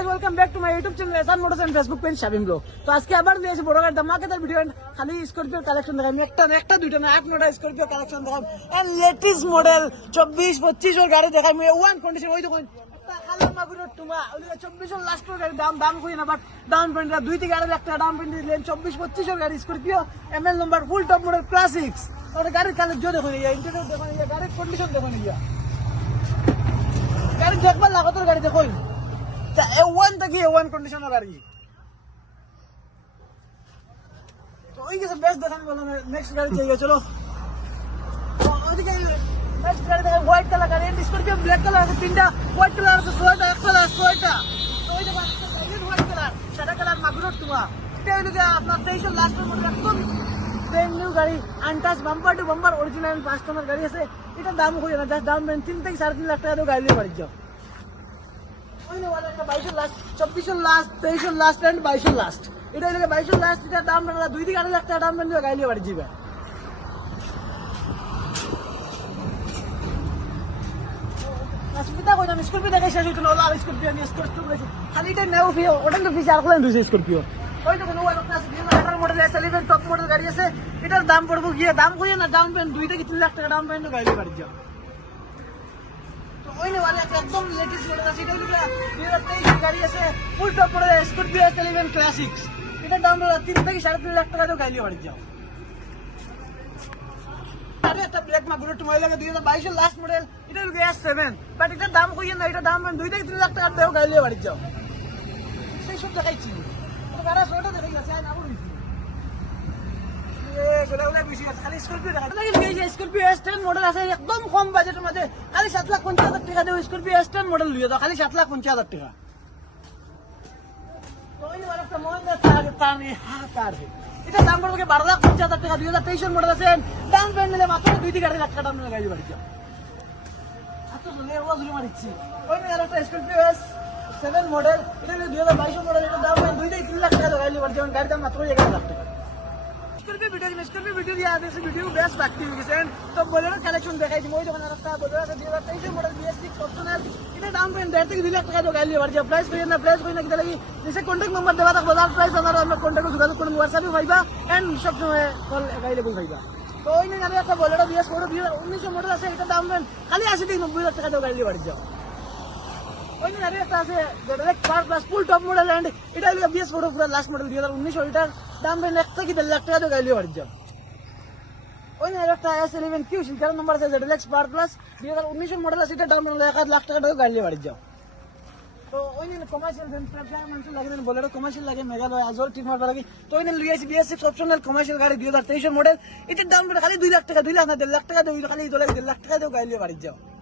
Guys welcome back to my YouTube channel Ehsan motors and Facebook page Shabim blog. তো আজকে আবার দিয়েছি বড় গাড়ি ধামাকাদার ভিডিও। খালি স্করপিও কালেকশন দেখাম, একটা দুইটা না 8-9টা স্করপিও কালেকশন দেখাম এন্ড লেটেস্ট মডেল 24-25 এর গাড়ি দেখাম। ওয়ান কন্ডিশন ওই দেখুন একটা কালো মাগুরের টুমা ওই 24 এর লাস্ট গাড়ি দাম কই না, বাট ডাউন পেমেন্ট 2 থেকে 2.5 লাখ টাকা ডাউন পেমেন্ট দিলেন। 24-25 এর গাড়ি Scorpio ML number full top model classics. और गाड़ी कालेक्शन देखो नहीं, इंटीरियर देखो नहीं, गाड़ी कंडीशन देखो नहीं, गाड़ी देखभाल लागो तो गाड़ी देखो A1 तक ही A1 कंडीशन है गाड़ी। तो वही कैसे बेस्ट देखने वाला मैं नेक्स्ट गाड़ी चाहिए। चलो नेक्स्ट गाड़ी देखो व्हाइट कलर गाड़ी स्कॉर्पियो ब्लैक कलर से तीनटा व्हाइट कलर से सोएटा एक कलर सोएटा तो वही देखो व्हाइट कलर सादा कलर मागुरो टुमा এটা হলো যে আপনার 23 লাস্ট মডেল একদম ব্র্যান্ড নিউ গাড়ি untouch bumper to bumper original customer গাড়ি আছে। এটা দাম কই না, জাস্ট ডাউন পেমেন্ট 3 থেকে 3.5 লাখ টাকা দিয়ে গাড়ি নিয়ে বাড়ি যাও। ওইনে वाला একটা 22 last 24 last 23 last and 22 last এটা হলো 22 লাস্ট। এটা দাম না 2 থেকে 2.5 লাখ টাকা দাম দিয়ে গাড়ি নিয়ে বাড়ি যাবে। সুবিধা কই না স্করপিও দেখে শেষ হইতো না, ওলা স্করপিও নিয়ে স্করপিও বলেছে খালি এটা নেও ফিও ওটা তো ফিচার আর কোন দিছে স্করপিও। ওই দেখুন ওই একটা 2018 মডেল S11 টপ মডেল গাড়ি আছে। এটার দাম পড়বো গিয়ে দাম কই না ডাউন পেমেন্ট 2 থেকে 3 লাখ টাকা ডাউন পেমেন্ট গাড়ি বাড়ি যাও। তো ওইনে वाला একদম লেটেস্ট মডেল আছে। এটা হলো 2023 গাড়ি আছে ফুল top model Scorpio S11 classics. এটা দাম 3 থেকে 3.5 লাখ টাকা দিয়ে গাড়ি বাড়ি যাও। আরে একটা ব্ল্যাক মাগুরো টুমাই লাগে 2022 লাস্ট মডেল। এটা হলো S7 বাট এটা দাম কই না, এটা দাম 2 থেকে 3 লাখ টাকা দিয়ে গাড়ি বাড়ি যাও। সেই সব দেখাইছি গাড়া ছোট দেখাই আছে না বলি এ গোলাগুলা বেশি আছে। খালি স্করপিও দেখা লাগে এই যে স্করপিও S10 মডেল আছে একদম কম বাজেটের মধ্যে খালি 7,50,000 টাকা দিয়ে স্করপিও S10 মডেল লিয়ে দাও খালি 7,50,000 টাকা। তো এই वाला একটা মহিন্দ্রা তার তার এটা দাম পড়বে 12,50,000 টাকা। 2023 মডেল আছে দাম পেমেন্ট নিলে মাত্র 2 থেকে 2.5 লাখ টাকা দাম নিয়ে গাড়ি বাড়ি যাও। এত জলে ওয়াজুরি মারিছি। ওই মেলা একটা স্করপিও S7 মডেল এটা 2022 মডেল। এটা দাম 2 থেকে 3 লাখ টাকা গাড়ি বাড়ি যাও। গাড়ি দাম মাত্র 11 লাখ টাকা। স্করপিও ভিডিও দিয়ে আছে ভিডিও বেস্ট বাকি হয়ে গেছে। তো বলেরো কালেকশন দেখাই দিই। ওই যখন একটা বলেরো আছে 2023 মডেল BS6 অপশনাল এটা দাম 1.5 থেকে 2 লাখ টাকা দিয়ে গাড়ি বাড়ি যাও। প্রাইস কই না প্রাইস কই না কি লাগি নিচে কন্টাক্ট নাম্বার দেওয়া থাকবে, বাজার প্রাইস আমরা কন্টাক্টে যোগাযোগ করব, WhatsApp-এ পাইবা এন্ড সব সময় কল अवेलेबल পাইবা। তো ওই নিয়ে আমি একটা বলেরো BS 2019 মডেল আছে। এটা দাম খালি 80 থেকে 90 লাখ টাকা দিয়ে গাড়ি বাড়ি যাও। ওই নিয়ে একটা আছে ZLX power plus full top model and এটা হলো BS 4 পুরো লাস্ট মডেল 2019 এটার দাম 1 থেকে 1.5 লাখ টাকা দিয়ে গাড়ি বাড়ি যাও। ওই নিয়ে একটা S11 Q শিকার নাম্বার আছে ZLX পাওয়ার প্লাস 2019 মডেল আছে। এটা দাম 1 লাখ টাকা দিয়ে গাড়ি বাড়ি যাও। তো ওই নিয়ে কমার্শিয়াল ভেন্ট্রাফ্লাই মানুষ লাগে না বলেরো কমার্শিয়াল লাগে মেঘালয় আজল টিম মারবার লাগে। তো ওই নিয়ে লিয়েছি BS6 অপশনাল কমার্শিয়াল গাড়ি 2023 মডেল। এটার দাম খালি 2 লাখ টাকা 2 লাখ না 1.5 লাখ টাকা দিয়ে খালি 2 লাখ 1.5 লাখ টাকা দিয়ে গাড়ি বাড়ি যাও।